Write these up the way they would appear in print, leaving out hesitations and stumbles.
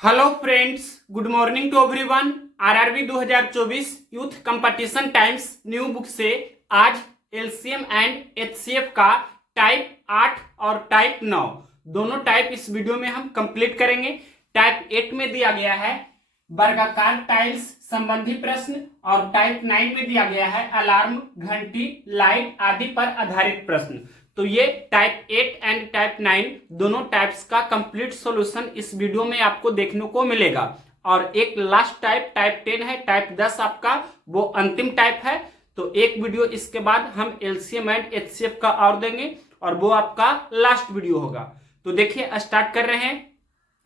Hello friends, good morning to everyone. RRB 2024 youth competition times new book से आज LCM and HCF का type 8 और type 9 दोनों type इस वीडियो में हम कंप्लीट करेंगे। टाइप 8 में दिया गया है वर्गाकार टाइल्स संबंधी प्रश्न और टाइप 9 में दिया गया है अलार्म, घंटी, लाइट आदि पर आधारित प्रश्न। तो ये टाइप 8 एंड टाइप 9 दोनों टाइप्स का कंप्लीट सॉल्यूशन इस वीडियो में आपको देखने को मिलेगा। और एक लास्ट टाइप टाइप 10 है, टाइप 10 आपका वो अंतिम टाइप है। तो एक वीडियो इसके बाद हम एलसीएम एंड एचसीएफ का और देंगे और वो आपका लास्ट वीडियो होगा। तो देखिए स्टार्ट कर रहे हैं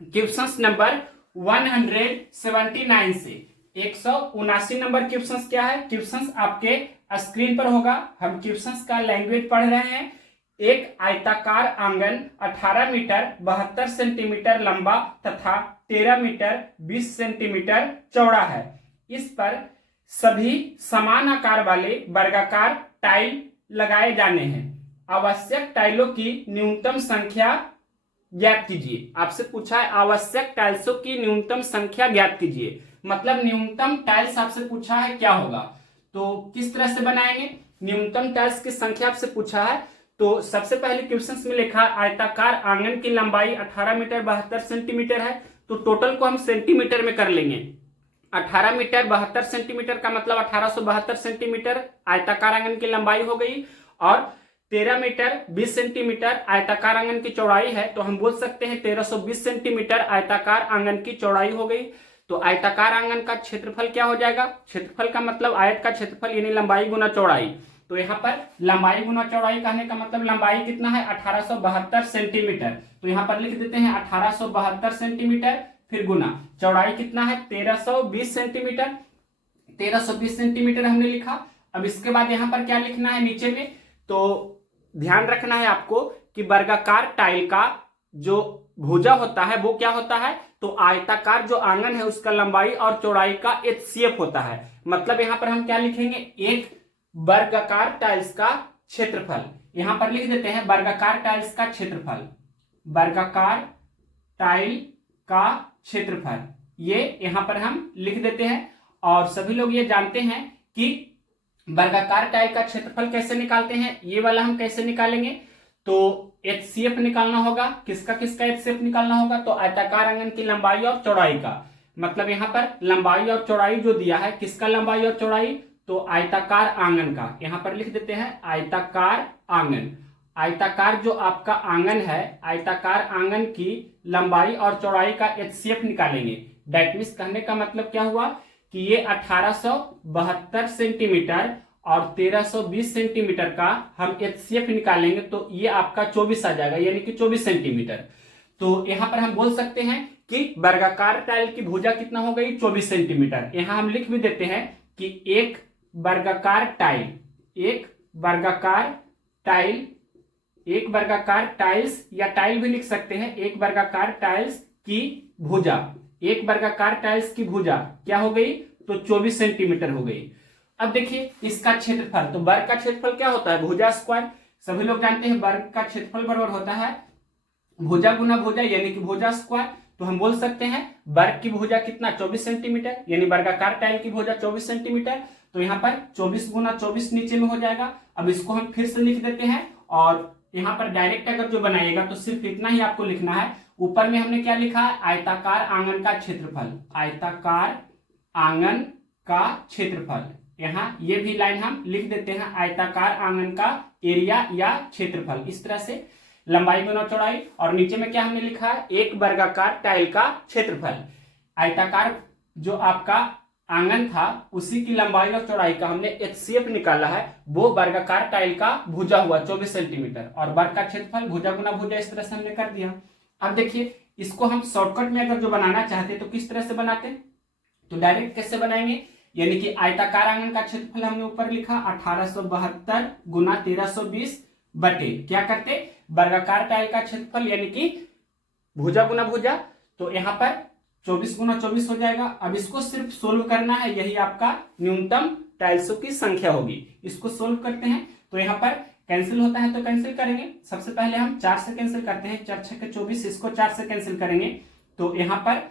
क्वेश्चंस नंबर 179 से। 179 नंबर क्वेश्चंस क्या है, क्वेश्चंस आपके स्क्रीन पर होगा। हम क्वेश्चंस का लैंग्वेज पढ़ रहे हैं। एक आयताकार आंगन 18 मीटर 72 सेंटीमीटर लंबा तथा 13 मीटर 20 सेंटीमीटर चौड़ा है। इस पर सभी समान आकार वाले वर्गाकार टाइल लगाए जाने हैं। आवश्यक टाइलों की न्यूनतम संख्या ज्ञात कीजिए। आपसे पूछा है आवश्यक टाइल्सों की न्यूनतम संख्या ज्ञात कीजिए, मतलब न्यूनतम टाइल्स आपसे पूछा है क्या होगा। तो किस तरह से बनाएंगे, न्यूनतम टाइल्स की संख्या आपसे पूछा है। तो सबसे पहले क्वेश्चंस में लिखा आयताकार आंगन की लंबाई 18 मीटर 72 सेंटीमीटर है। तो टोटल को हम सेंटीमीटर में कर लेंगे। 18 मीटर 72 सेंटीमीटर का मतलब 1872 सेंटीमीटर आयताकार आंगन की लंबाई हो गई। और 13 मीटर 20 सेंटीमीटर आयताकार आंगन की चौड़ाई है, तो हम बोल सकते हैं 1320 सेंटीमीटर आयताकार आंगन की चौड़ाई हो गई। तो आयताकार आंगन का क्षेत्रफल क्या हो जाएगा, क्षेत्रफल का मतलब आयत का क्षेत्रफल यानी लंबाई गुना चौड़ाई। तो यहाँ पर लंबाई गुना चौड़ाई कहने का मतलब लंबाई कितना है 1872 सेंटीमीटर। तो यहाँ पर लिख देते हैं 1872 सेंटीमीटर, फिर गुना चौड़ाई कितना है 1320 सेंटीमीटर। 1320 सेंटीमीटर हमने लिखा। अब इसके बाद यहाँ पर क्या लिखना है नीचे में, तो ध्यान रखना है आपको कि वर्गाकार टाइल का जो भुजा होता है वो क्या होता है, तो आयताकार जो आंगन है उसका लंबाई और चौड़ाई का एचसीएफ होता है। मतलब यहाँ पर हम क्या लिखेंगे, एक वर्गाकार टाइल्स का क्षेत्रफल। यहां पर लिख देते हैं वर्गाकार टाइल्स का क्षेत्रफल, वर्गाकार टाइल का क्षेत्रफल, ये यहां पर हम लिख देते हैं। और सभी लोग ये जानते हैं कि वर्गाकार टाइल का क्षेत्रफल कैसे निकालते हैं। ये वाला हम कैसे निकालेंगे, तो एचसीएफ निकालना होगा। किसका किसका एचसीएफ निकालना होगा, तो आयताकार आंगन की लंबाई और चौड़ाई का। मतलब यहां पर लंबाई और चौड़ाई जो दिया है, किसका लंबाई और चौड़ाई, तो आयताकार आंगन का। यहां पर लिख देते हैं आयताकार आंगन। आयताकार जो आपका आंगन है, आयताकार आंगन की लंबाई और चौड़ाई का एचसीएफ निकालेंगे। दैट मींस कहने का मतलब क्या हुआ कि ये 1872 सेंटीमीटर और 1320 सेंटीमीटर का हम एचसीएफ निकालेंगे, तो ये आपका 24 आ जाएगा, यानी कि 24 सेंटीमीटर। तो यहां पर हम बोल सकते हैं कि वर्गाकार टाइल की भुजा कितना हो गई 24 सेंटीमीटर। यहां हम लिख भी देते हैं कि एक वर्गाकार टाइल, एक वर्गाकार टाइल, एक वर्गाकार टाइल्स या टाइल भी लिख सकते हैं, एक वर्गाकार टाइल्स की भुजा, एक वर्गाकार टाइल्स की भुजा क्या हो गई, तो 24 सेंटीमीटर हो गई। अब देखिए इसका क्षेत्रफल, तो वर्ग का क्षेत्रफल क्या होता है, भुजा स्क्वायर। सभी लोग जानते हैं वर्ग का क्षेत्रफल बराबर होता है भुजा गुना भुजा यानी कि भुजा स्क्वायर। तो हम बोल सकते हैं वर्ग की भुजा कितना 24 सेंटीमीटर, यानी वर्गाकार टाइल की भुजा 24 सेंटीमीटर। तो यहाँ पर 24 गुना 24 नीचे में हो जाएगा। अब इसको हम फिर से लिख देते हैं और यहाँ पर डायरेक्ट अगर जो बनाइएगा तो सिर्फ इतना ही आपको लिखना है। ऊपर में हमने क्या लिखा है, आयताकार आंगन का क्षेत्रफल, आयताकार आंगन का क्षेत्रफल। यहाँ ये भी लाइन हम लिख देते हैं आयताकार आंगन का एरिया या क्षेत्रफल। इस तरह से लंबाई गुना चौड़ाई, और नीचे में क्या हमने लिखा है, एक वर्गाकार टाइल का क्षेत्रफल। आयताकार जो आपका आंगन था उसी की लंबाई और चौड़ाई का हमने एचसीएफ निकाला है, वो वर्गाकार टाइल का भुजा हुआ 24 सेंटीमीटर, और वर्ग का क्षेत्रफल भुजा गुना भुजा, इस तरह से हमने कर दिया। अब देखिए इसको हम शॉर्टकट में अगर जो बनाना चाहते तो किस तरह से बनाते, तो डायरेक्ट कैसे बनाएंगे, यानी कि आयताकार आंगन का क्षेत्रफल हमने ऊपर लिखा 1872 गुना 1320 बटे क्या करते, वर्गाकार टाइल का क्षेत्रफल यानी कि भुजा गुना भुजा। तो यहां पर 24 गुना 24 हो जाएगा। अब इसको सिर्फ सोल्व करना है, यही आपका न्यूनतम टाइल्सों की संख्या होगी। इसको सोल्व करते हैं तो यहाँ पर कैंसिल होता है तो कैंसिल करेंगे। सबसे पहले हम 4 से कैंसिल करते हैं, 4 6 24, इसको 4 से कैंसिल करेंगे तो यहाँ पर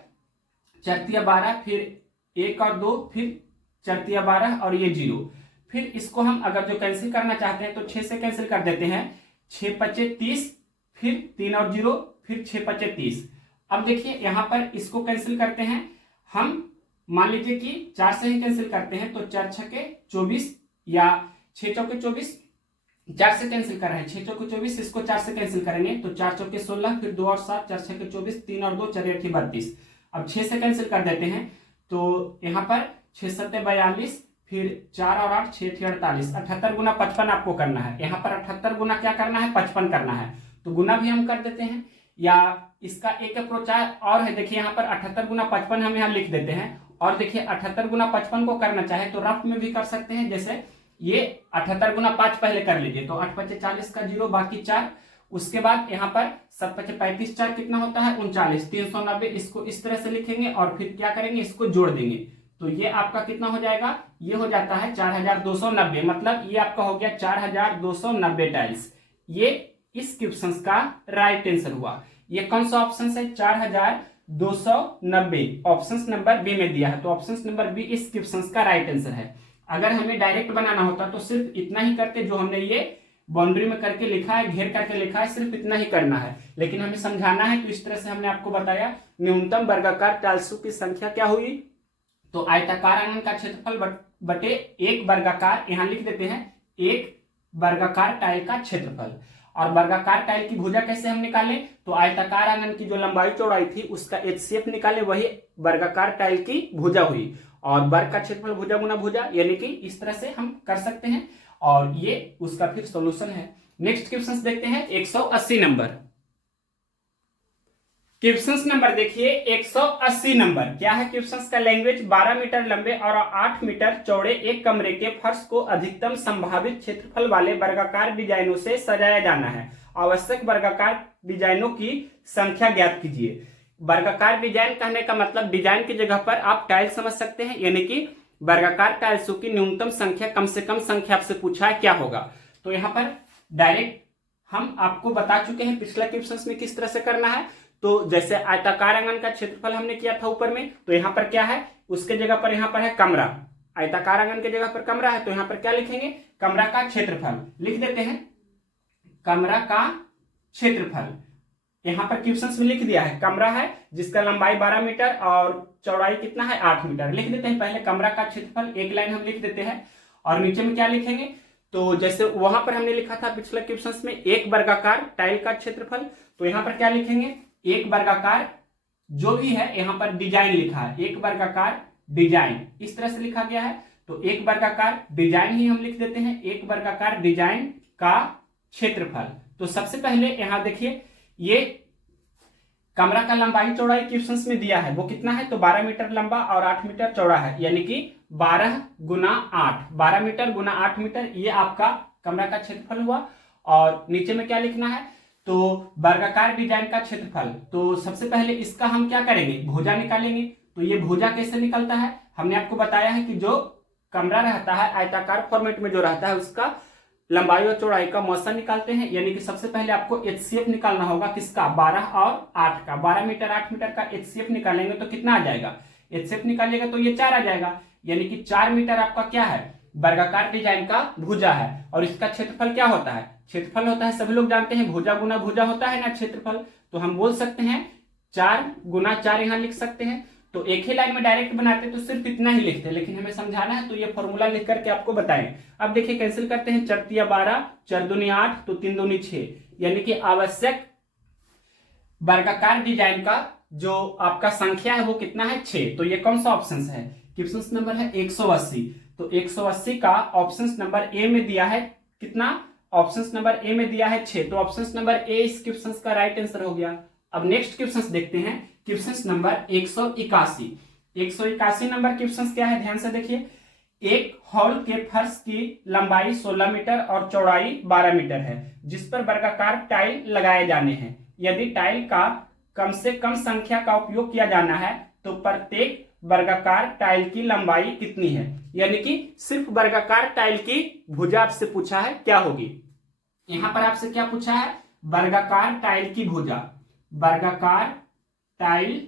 चरतिया 12, फिर 1 और 2, फिर चरतिया 12 और ये 0। फिर इसको हम अगर जो कैंसिल करना चाहते हैं तो 6 से कैंसिल कर देते हैं। 6 पचे 30, फिर 3 और 0, फिर 6 पचे 30। अब देखिए यहां पर इसको कैंसिल करते हैं हम, मान लीजिए कि 4 से ही कैंसिल करते हैं तो 4 छके 24 या 6 चौके 24, 4 से कैंसिल कर रहे हैं, 6 चौके 24, इसको 4 से कैंसिल करेंगे तो 4 चौके 16, फिर 2 और 7, 4 छके 24, 3 और 2, 4 8 32। अब 6 से कैंसिल कर देते हैं तो यहाँ पर 6 सत्ते 42, फिर 4 और 8, 6 48, 78 गुना 55 आपको करना है। यहाँ पर 78 गुना क्या करना है, 55 करना है, तो गुना भी हम कर देते हैं। या इसका एक अप्रोच और है, देखिए यहाँ पर 78 गुना 55 हम यहाँ लिख देते हैं। और देखिए 78 गुना 55 को करना चाहे तो रफ में भी कर सकते हैं, जैसे ये 78 गुना 5 पहले कर लीजिए तो 8 पचे 40 का 0 बाकी 4। उसके बाद यहाँ पर 7 पचे 35, 4 कितना होता है 39, 390। इसको इस तरह से लिखेंगे और फिर क्या करेंगे, इसको जोड़ देंगे तो ये आपका कितना हो जाएगा, ये हो जाता है 4290। मतलब ये आपका हो गया 4290 टाइल्स। ये इस क्वेश्चन का राइट आंसर हुआ। ये कौन सा ऑप्शन है, 4290 ऑप्शन नंबर बी में दिया है, तो ऑप्शन नंबर बी इस क्वेश्चन का राइट आंसर है। अगर हमें डायरेक्ट बनाना होता तो सिर्फ इतना ही करते, जो हमने ये बाउंड्री में करके लिखा है, घेर करके लिखा है, सिर्फ इतना ही करना है। लेकिन हमें समझाना है तो इस तरह से हमने आपको बताया। न्यूनतम वर्गाकार टाइल्सों की संख्या क्या हुई, तो आयताकार आंगन का क्षेत्रफल बटे एक वर्गाकार, यहां लिख देते हैं एक वर्गाकार टाइल का क्षेत्रफल। और वर्गाकार टाइल की भुजा कैसे हम निकाले, तो आयताकार आंगन की जो लंबाई चौड़ाई थी उसका HCF निकाले, वही वर्गाकार टाइल की भुजा हुई। और वर्ग का क्षेत्रफल भुजा गुना भुजा, यानी कि इस तरह से हम कर सकते हैं। और ये उसका फिर सॉल्यूशन है। नेक्स्ट क्वेश्चन देखते हैं 180 नंबर। क्वेश्चन नंबर देखिए 180 नंबर क्या है क्वेश्चन का, लैंग्वेज 12 मीटर लंबे और 8 मीटर चौड़े एक कमरे के फर्श को अधिकतम संभावित क्षेत्रफल वाले वर्गाकार डिजाइनों से सजाया जाना है। आवश्यक वर्गाकार डिजाइनों की संख्या ज्ञात कीजिए। वर्गाकार डिजाइन कहने का मतलब डिजाइन की जगह पर आप टाइल समझ सकते हैं, यानी कि वर्गाकार टाइल्सों की न्यूनतम संख्या, कम से कम संख्या आपसे पूछा है क्या होगा। तो यहाँ पर डायरेक्ट हम आपको बता चुके हैं पिछला क्वेश्चन में किस तरह से करना है। तो जैसे आयताकार आंगन का क्षेत्रफल हमने किया था ऊपर में, तो यहाँ पर क्या है, उसके जगह पर यहाँ पर है कमरा। आयताकार आंगन के जगह पर कमरा है तो यहाँ पर क्या लिखेंगे, कमरा का क्षेत्रफल लिख देते हैं, कमरा का क्षेत्रफल। यहाँ पर क्वेश्चन में लिख दिया है कमरा है जिसका लंबाई 12 मीटर और चौड़ाई कितना है 8 मीटर। लिख देते हैं पहले कमरा का क्षेत्रफल, एक लाइन हम लिख देते हैं। और नीचे में क्या लिखेंगे, तो जैसे वहां पर हमने लिखा था पिछले क्वेश्चन में एक वर्गाकार टाइल का क्षेत्रफल, तो यहाँ पर क्या लिखेंगे, एक वर्गाकार जो भी है, यहाँ पर डिजाइन लिखा है, एक वर्गाकार डिजाइन इस तरह से लिखा गया है, तो एक वर्गाकार डिजाइन ही हम लिख देते हैं, एक वर्गाकार डिजाइन का क्षेत्रफल। तो सबसे पहले यहाँ देखिए ये कमरा का लंबाई चौड़ाई क्वेश्चन में दिया है, वो कितना है, तो 12 मीटर लंबा और 8 मीटर चौड़ा है, यानी कि 12 गुना 8, 12 मीटर गुना 8 मीटर, ये आपका कमरा का क्षेत्रफल हुआ। और नीचे में क्या लिखना है, तो वर्गाकार डिजाइन का क्षेत्रफल। तो सबसे पहले इसका हम क्या करेंगे, भुजा निकालेंगे। तो ये भुजा कैसे निकलता है, हमने आपको बताया है कि जो कमरा रहता है आयताकार फॉर्मेट में जो रहता है उसका लंबाई और चौड़ाई का मौसन निकालते हैं, यानी कि सबसे पहले आपको HCF निकालना होगा किसका, 12 और 8 का। 12 मीटर 8 मीटर का HCF निकालेंगे तो कितना आ जाएगा, HCF निकालिएगा तो ये 4 आ जाएगा, यानी कि 4 मीटर आपका क्या है, वर्गाकार डिजाइन का भुजा है। और इसका क्षेत्रफल क्या होता है, क्षेत्रफल होता है, सभी लोग जानते हैं भुजा गुना भुजा होता है ना क्षेत्रफल, तो हम बोल सकते हैं 4 गुना 4 यहां लिख सकते हैं। तो एक ही लाइन में डायरेक्ट बनाते तो सिर्फ इतना ही लिखते, लेकिन हमें समझाना है तो ये फॉर्मूला लिख करके आपको बताएं। अब देखिए कैंसिल करते हैं, 4 तिया 12, 4 दूनी 8, तो 3 दूनी 6, यानी कि आवश्यक वर्गाकार डिजाइन का जो आपका संख्या है वो कितना है, 6। तो ये कौन सा ऑप्शन है, क्वेश्चन नंबर है 180। तो 180 का ऑप्शन नंबर ए में दिया है कितना, ऑप्शन नंबर ए में दिया है 6, तो ऑप्शन नंबर ए इस क्वेश्चन का राइट आंसर हो गया। अब नेक्स्ट क्वेश्चन देखते हैं, क्वेश्चन नंबर 181। 181 नंबर क्वेश्चन क्या है, ध्यान से देखिए। एक हॉल के फर्श की लंबाई 16 मीटर और चौड़ाई 12 मीटर है, जिस पर वर्गाकार टाइल लगाए जाने हैं। यदि टाइल का कम से कम संख्या का उपयोग किया जाना है तो प्रत्येक वर्गाकार टाइल की लंबाई कितनी है, यानी कि सिर्फ वर्गाकार टाइल की भुजा आपसे पूछा है क्या होगी। यहां पर आपसे क्या पूछा है, वर्गाकार टाइल की भुजा, वर्गाकार टाइल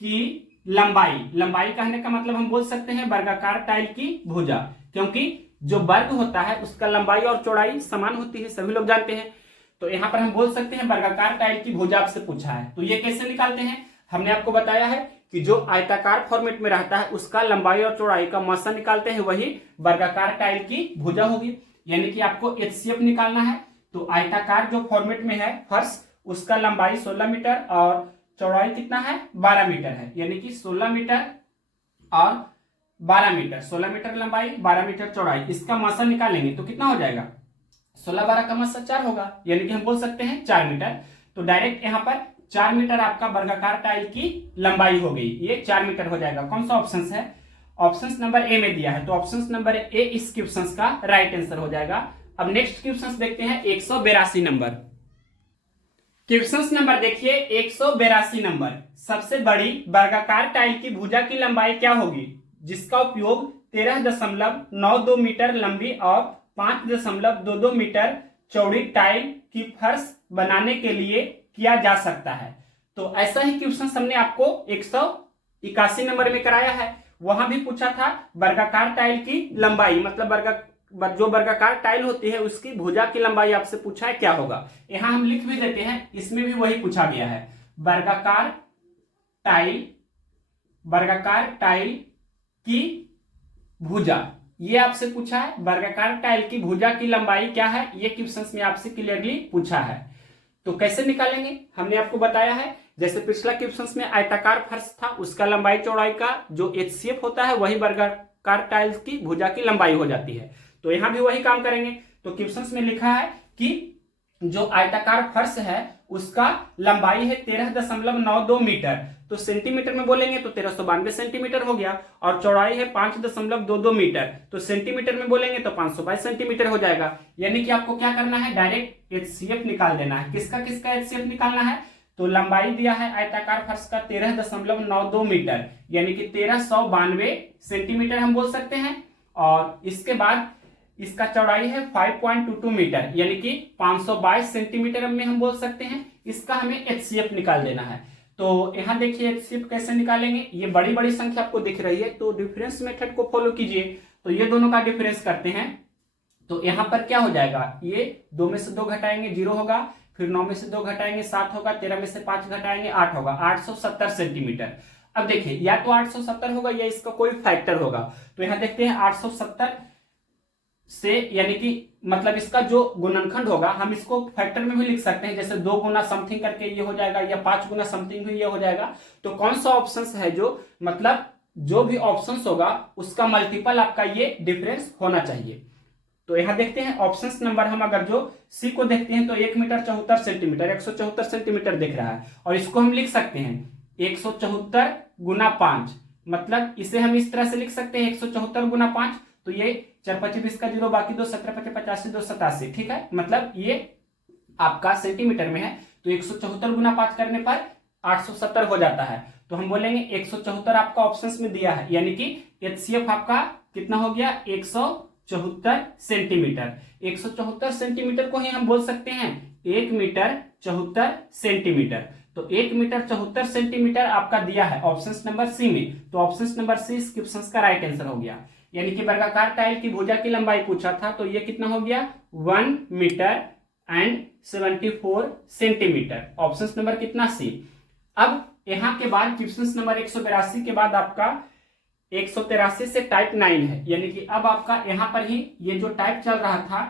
की लंबाई, लंबाई कहने का मतलब हम बोल सकते हैं वर्गाकार टाइल की भुजा, क्योंकि जो वर्ग होता है उसका लंबाई और चौड़ाई समान होती है, सभी लोग जानते हैं। तो यहां पर हम बोल सकते हैं वर्गाकार टाइल की भुजा आपसे पूछा है, तो ये कैसे निकालते हैं? हमने आपको बताया है कि जो आयताकार फॉर्मेट में रहता है उसका लंबाई और चौड़ाई का मसा निकालते हैं, वही वर्गाकार टाइल की भुजा होगी। यानी कि आपको एचसीएफ निकालना है, तो आयताकार जो फॉर्मेट में है फर्श, उसका लंबाई 16 मीटर और चौड़ाई कितना है? 12 मीटर है। यानी कि 16 मीटर और 12 मीटर, 16 मीटर लंबाई, 12 मीटर चौड़ाई, इसका मसा निकालेंगे तो कितना हो जाएगा? 16 12 का मसा 4 होगा, यानी कि हम बोल सकते हैं 4 मीटर। तो डायरेक्ट यहाँ पर 4 मीटर आपका वर्गाकार टाइल की लंबाई हो गई, ये 4 मीटर हो जाएगा। कौन सा ऑप्शन है? ऑप्शन नंबर ए में दिया है, तो ऑप्शन नंबर ए इस क्वेश्चन का राइट आंसर हो जाएगा। अब नेक्स्ट क्वेश्चन देखते हैं 182 नंबर। क्वेश्चन नंबर देखिए 182 नंबर। सबसे बड़ी वर्गाकार टाइल की भुजा की लंबाई क्या होगी जिसका उपयोग 13.92 मीटर लंबी और 5.22 मीटर चौड़ी टाइल की फर्श बनाने के लिए किया जा सकता है? तो ऐसा ही क्वेश्चन हमने आपको 181 नंबर में कराया है, वहां भी पूछा था वर्गाकार टाइल की लंबाई, मतलब जो वर्गाकार टाइल होती है उसकी भुजा की लंबाई आपसे पूछा है क्या होगा। यहां हम लिख भी देते हैं, इसमें भी वही पूछा गया है, वर्गाकार टाइल की भुजा, ये आपसे पूछा है। वर्गाकार टाइल की भुजा की लंबाई क्या है, ये क्वेश्चन में आपसे क्लियरली पूछा है। तो कैसे निकालेंगे हमने आपको बताया है, जैसे पिछला क्वेश्चन में आयताकार फर्श था, उसका लंबाई चौड़ाई का जो एचसीएफ होता है वही वर्गाकार टाइल्स की भुजा की लंबाई हो जाती है। तो यहां भी वही काम करेंगे। तो क्वेश्चन में लिखा है कि जो आयताकार फर्श है उसका लंबाई है 13.92 मीटर, तो सेंटीमीटर में बोलेंगे तो 1392 सेंटीमीटर हो गया, और चौड़ाई है 5.22 मीटर, तो सेंटीमीटर में बोलेंगे तो 522 सेंटीमीटर हो जाएगा। यानी कि आपको क्या करना है, डायरेक्ट एचसीएफ निकाल देना है। किसका किसका एचसीएफ निकालना है? तो लंबाई दिया है आयताकार फर्श का 13.92 मीटर, यानी कि 1392 सेंटीमीटर हम बोल सकते हैं, और इसके बाद इसका चौड़ाई है 5.22 मीटर, यानी कि 522 सेंटीमीटर में हम बोल सकते हैं। इसका हमें एचसीएफ निकाल देना है। तो यहां देखिए एचसीएफ कैसे निकालेंगे, ये बड़ी बड़ी संख्या आपको दिख रही है, तो डिफरेंस मेथड को फॉलो कीजिए। तो ये दोनों का डिफरेंस करते हैं, तो यहां पर क्या हो जाएगा, ये 2 में से 2 घटाएंगे 0 होगा, फिर 9 में से 2 घटाएंगे 7 होगा, 13 में से 5 घटाएंगे 8 होगा, 870 सेंटीमीटर। अब देखिए या तो 870 होगा या इसका कोई फैक्टर होगा। तो यहां देखते हैं 870 से, यानी कि मतलब इसका जो गुणनखंड होगा हम इसको फैक्टर में भी लिख सकते हैं, जैसे 2 गुना समथिंग करके ये हो जाएगा, या 5 गुना समथिंग भी ये हो जाएगा। तो कौन सा ऑप्शन है जो, मतलब जो भी ऑप्शन होगा उसका मल्टीपल आपका ये डिफरेंस होना चाहिए। तो यहां देखते हैं ऑप्शन नंबर, हम अगर जो सी को देखते हैं तो 1 मीटर 74 सेंटीमीटर, 174 सेंटीमीटर दिख रहा है, और इसको हम लिख सकते हैं 174 गुना 5, मतलब इसे हम इस तरह से लिख सकते हैं 174 गुना 5, तो ये 4 5 20 का 0, बाकी 2 17 5 85 2 87, ठीक है, मतलब ये आपका सेंटीमीटर में है। तो 174 गुना 5 करने पर 870 हो जाता है। तो हम बोलेंगे 174 आपका ऑप्शंस में दिया है, यानी कि एचसीएफ आपका कितना हो गया, 174 सेंटीमीटर। 174 सेंटीमीटर को ही हम बोल सकते हैं 1 मीटर 74 सेंटीमीटर। तो 1 मीटर 74 सेंटीमीटर आपका दिया है ऑप्शन नंबर सी में, तो ऑप्शन नंबर सी इस क्वेश्चन का राइट आंसर हो गया। यानी कि वर्गाकार टाइल की भुजा की लंबाई पूछा था, तो ये कितना हो गया, 1 metre and 74 centimetre, option number कितना, सी। अब यहां के बाद क्वेश्चन नंबर 182 के बाद आपका 183 से टाइप 9 है, यानी कि अब आपका यहां पर ही ये जो टाइप चल रहा था,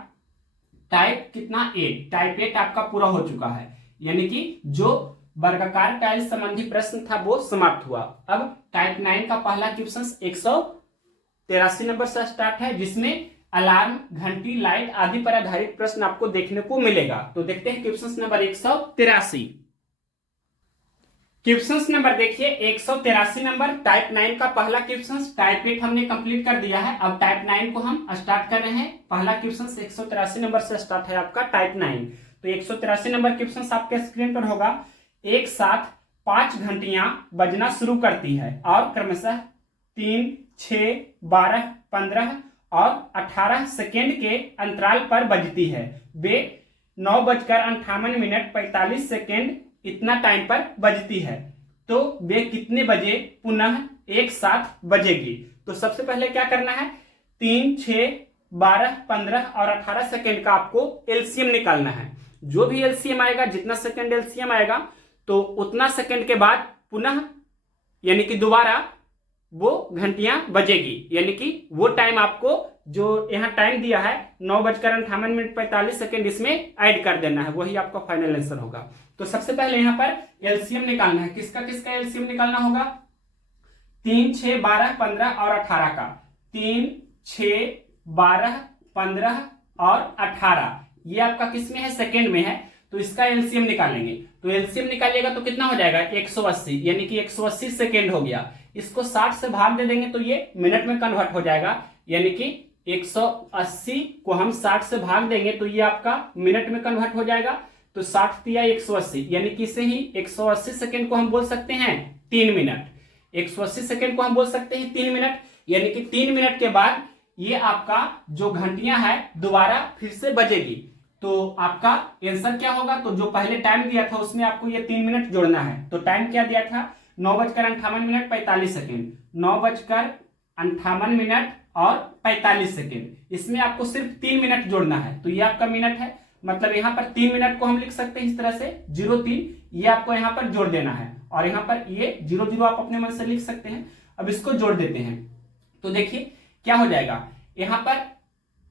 टाइप कितना 8, टाइप 8 आपका पूरा हो चुका है, यानी कि जो वर्गाकार टाइल संबंधी प्रश्न था वो समाप्त हुआ। अब टाइप 9 का पहला क्वेश्चन 183 नंबर से स्टार्ट है, जिसमें अलार्म, घंटी, लाइट आदि पर आधारित प्रश्न आपको देखने को मिलेगा। तो देखते हैं क्वेश्चन नंबर 183। क्वेश्चन नंबर देखिए 183 नंबर, टाइप 9 का पहला क्वेश्चन। टाइप 8 हमने कंप्लीट कर दिया है, अब टाइप 9 को हम स्टार्ट कर रहे हैं। पहला क्वेश्चन 183 नंबर से स्टार्ट है आपका टाइप 9। तो 183 नंबर क्वेश्चन आपके स्क्रीन पर होगा। एक साथ 5 घंटियां बजना शुरू करती है और क्रमशः 3, 6, 12, 15 और 18 सेकेंड के अंतराल पर बजती है। वे 9:58 45 इतना टाइम पर बजती है। तो वे कितने बजे पुनः एक साथ बजेगी। तो सबसे पहले क्या करना है, 3, 6, 12, 15 और 18 सेकेंड का आपको एलसीएम निकालना है। जो भी एलसीएम आएगा, जितना सेकेंड एलसीएम आएगा तो उतना सेकेंड के बाद पुनः यानी कि दोबारा वो घंटियां बजेगी। यानी कि वो टाइम आपको जो यहाँ टाइम दिया है 9:58 इसमें ऐड कर देना है, वही आपका फाइनल आंसर होगा। तो सबसे पहले यहाँ पर एलसीएम निकालना है। किसका किसका एलसीएम निकालना होगा, 3, 6, 12, 15 और 18 का। 3, 6, 12, 15 और 18 ये आपका किस में है, सेकेंड में है। तो इसका एलसीएम निकालेंगे। तो एलसीएम निकालिएगा तो कितना हो जाएगा, 180, यानी कि 180 सेकेंड हो गया। इसको 60 से भाग दे देंगे तो ये मिनट में कन्वर्ट हो जाएगा। यानी कि 180 को हम 60 से भाग देंगे तो ये आपका मिनट में कन्वर्ट हो जाएगा। तो 60 दिया 180, यानी कि इसे ही 180 सेकेंड को हम बोल सकते हैं 3 मिनट। 180 सेकेंड को हम बोल सकते हैं 3 मिनट, यानी कि 3 मिनट के बाद ये आपका जो घंटियां है दोबारा फिर से बजेगी। तो आपका आंसर क्या होगा, तो जो पहले टाइम दिया था उसमें आपको ये 3 मिनट जोड़ना है। तो टाइम क्या दिया था, 9:58 9:45 और 45 सेकेंड। इसमें आपको सिर्फ 3 मिनट जोड़ना है। तो ये आपका मिनट है, मतलब यहाँ पर 3 मिनट को हम लिख सकते हैं इस तरह से 03, ये आपको यहाँ पर जोड़ देना है। और यहाँ पर ये 00 आप अपने मन से लिख सकते हैं। अब इसको जोड़ देते हैं तो देखिए क्या हो जाएगा, यहाँ पर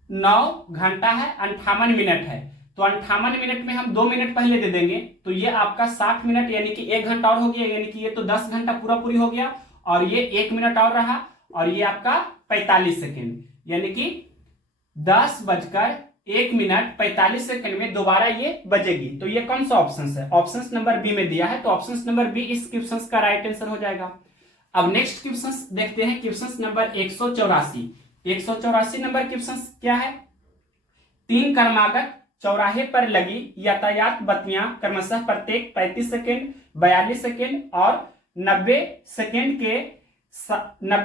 9 घंटा है, 58 मिनट है। तो 58 मिनट में हम 2 मिनट पहले दे देंगे तो ये आपका 60 मिनट, यानी कि 1 घंटा और हो गया। यानी कि ये तो 10 घंटा पूरा पूरी हो गया और ये 1 मिनट और रहा और ये आपका 45 सेकेंड, यानी कि 10:01 में दोबारा ये बजेगी। तो ये कौन सा ऑप्शन है, ऑप्शन नंबर बी में दिया है। तो ऑप्शन नंबर बी इस क्वेश्चन का राइट आंसर हो जाएगा। अब नेक्स्ट क्वेश्चन देखते हैं, क्वेश्चन नंबर 184। 184 नंबर क्वेश्चन क्या है, 3 क्रमागत चौराहे पर लगी यातायात बत्तियां क्रमशः प्रत्येक 35 सेकेंड, 42 सेकेंड और 90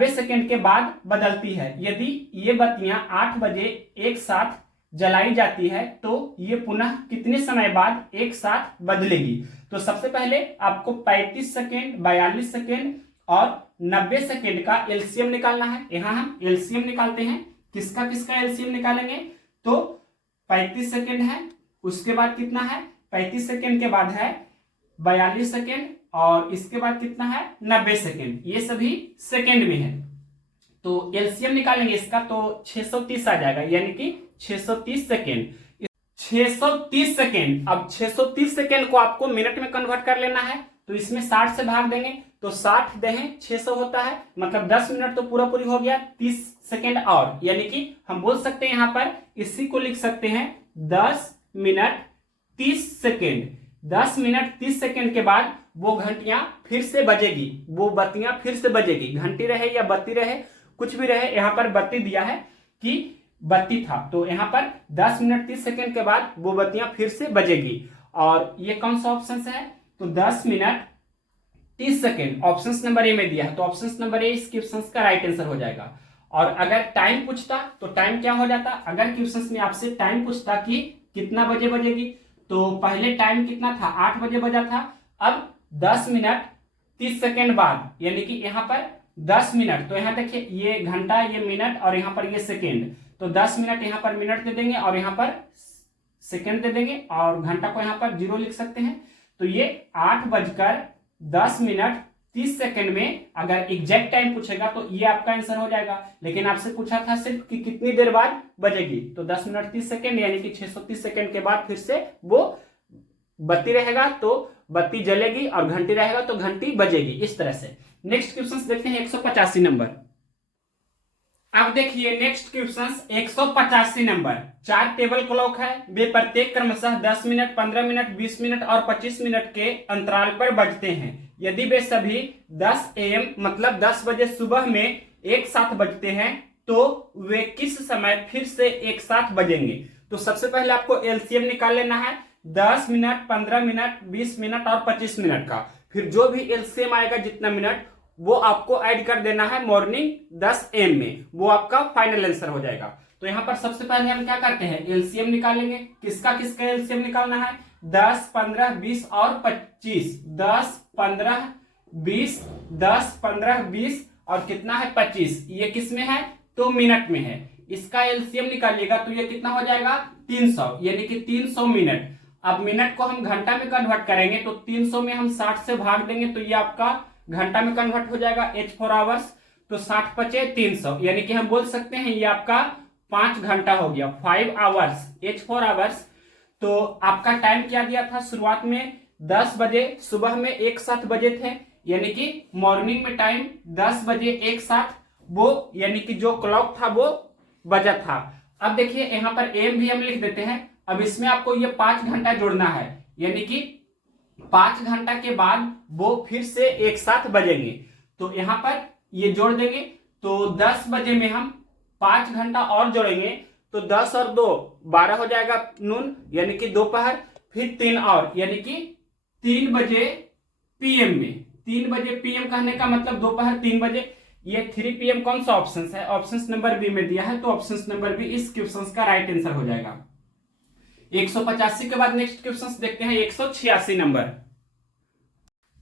सेकेंड के बाद बदलती है। यदि ये बत्तियां 8 बजे एक साथ जलाई जाती है तो ये पुनः कितने समय बाद एक साथ बदलेगी। तो सबसे पहले आपको 35 सेकेंड, 42 सेकेंड और 90 सेकेंड का एलसीएम निकालना है। यहां हम एलसीएम निकालते हैं। किसका किसका एलसीएम निकालेंगे, तो 35 सेकेंड है, उसके बाद कितना है, 35 सेकेंड के बाद है 42 सेकेंड और इसके बाद कितना है 90 सेकेंड। ये सभी सेकेंड में है। तो एलसीएम निकालेंगे इसका तो 630 आ जाएगा, यानी कि 630 सेकेंड। 630 सेकेंड, अब 630 सेकेंड को आपको मिनट में कन्वर्ट कर लेना है। तो इसमें 60 से भाग देंगे तो 60 दें 600 होता है, मतलब 10 मिनट तो पूरा पूरी हो गया, 30 सेकेंड और, यानी कि हम बोल सकते हैं यहां पर इसी को लिख सकते हैं 10 मिनट 30 सेकेंड। 10 मिनट 30 सेकेंड के बाद वो घंटियां फिर से बजेगी, वो बत्तियां फिर से बजेगी। घंटी रहे या बत्ती रहे, कुछ भी रहे, यहां पर बत्ती दिया है कि बत्ती था तो यहां पर 10 मिनट 30 सेकेंड के बाद वो बत्तियां फिर से बजेगी। और ये कौन सा ऑप्शन है, तो 10 minute 30 second option number A में दिया है। तो ऑप्शन नंबर ए इस क्वेश्चन का राइट आंसर हो जाएगा। और अगर टाइम पूछता तो टाइम क्या हो जाता, अगर क्वेश्चन में आपसे टाइम पूछता कि कितना बजे बजेगी, तो पहले टाइम कितना था, 8 बजे बजा था। अब 10 मिनट 30 सेकेंड बाद, यानी कि यहाँ पर 10 मिनट, तो यहाँ देखिए ये घंटा, ये मिनट और यहाँ पर ये सेकेंड। तो 10 मिनट यहाँ पर मिनट दे देंगे और यहाँ पर सेकेंड दे देंगे और घंटा को यहाँ पर 0 लिख सकते हैं। तो ये 8:10 में अगर एग्जैक्ट टाइम पूछेगा तो ये आपका आंसर हो जाएगा। लेकिन आपसे पूछा था सिर्फ कि कितनी देर बाद बजेगी, तो 10 मिनट 30 सेकेंड, यानी कि 630 सेकेंड के बाद फिर से वो बत्ती रहेगा तो बत्ती जलेगी और घंटी रहेगा तो घंटी बजेगी, इस तरह से। नेक्स्ट क्वेश्चन देखते हैं 185 नंबर। अब देखिए next question 185 number. 4 table clock है, वे प्रत्येक क्रमशः 10 मिनट, 15 मिनट, 20 मिनट और 25 मिनट के अंतराल पर बजते हैं। यदि वे सभी 10 AM मतलब 10 बजे सुबह में एक साथ बजते हैं तो वे किस समय फिर से एक साथ बजेंगे। तो सबसे पहले आपको एलसीएम निकाल लेना है 10 मिनट, 15 मिनट, 20 मिनट और 25 मिनट का। फिर जो भी एलसीएम आएगा जितना मिनट वो आपको ऐड कर देना है मॉर्निंग 10 AM में, वो आपका फाइनल आंसर हो जाएगा। तो यहाँ पर सबसे पहले हम क्या करते हैं, एलसीएम निकालेंगे। किसका किसका एलसीएम निकालना है, 10, 15, 20 और 25। 10, 15, 20, 10, 15, 20 और कितना है 25। ये किस में है? तो मिनट में है। इसका एलसीएम निकालिएगा तो ये कितना हो जाएगा? 300, यानी कि 300 मिनट। अब मिनट को हम घंटा में कन्वर्ट करेंगे तो 300 में हम 60 से भाग देंगे तो ये आपका घंटा में कन्वर्ट हो जाएगा H4 आवर्स। तो 60 पचे 300, यानी कि हम बोल सकते हैं ये आपका 5 घंटा हो गया, 5 आवर्स, H4 आवर्स। तो आपका टाइम क्या दिया था? शुरुआत में 10 बजे, सुबह में एक साथ बजे थे, यानी कि मॉर्निंग में टाइम 10 बजे एक साथ, वो यानी कि जो क्लॉक था वो बजा था। अब देखिए यहाँ पर एम भी हम लिख देते हैं। अब इसमें आपको ये 5 घंटा जोड़ना है, यानी कि 5 घंटा के बाद वो फिर से एक साथ बजेंगे। तो यहाँ पर ये जोड़ देंगे तो 10 बजे में हम 5 घंटा और जोड़ेंगे तो 10 और 2 12 हो जाएगा नून, यानी कि दोपहर। फिर 3 और, यानी कि 3 बजे पीएम में। 3 बजे पीएम कहने का मतलब दोपहर 3 बजे। ये 3 PM कौन सा ऑप्शन है? ऑप्शन नंबर बी में दिया है, तो ऑप्शन नंबर बी इस क्वेश्चन का राइट आंसर हो जाएगा। 185 के बाद नेक्स्ट क्वेश्चन देखते हैं 186 नंबर।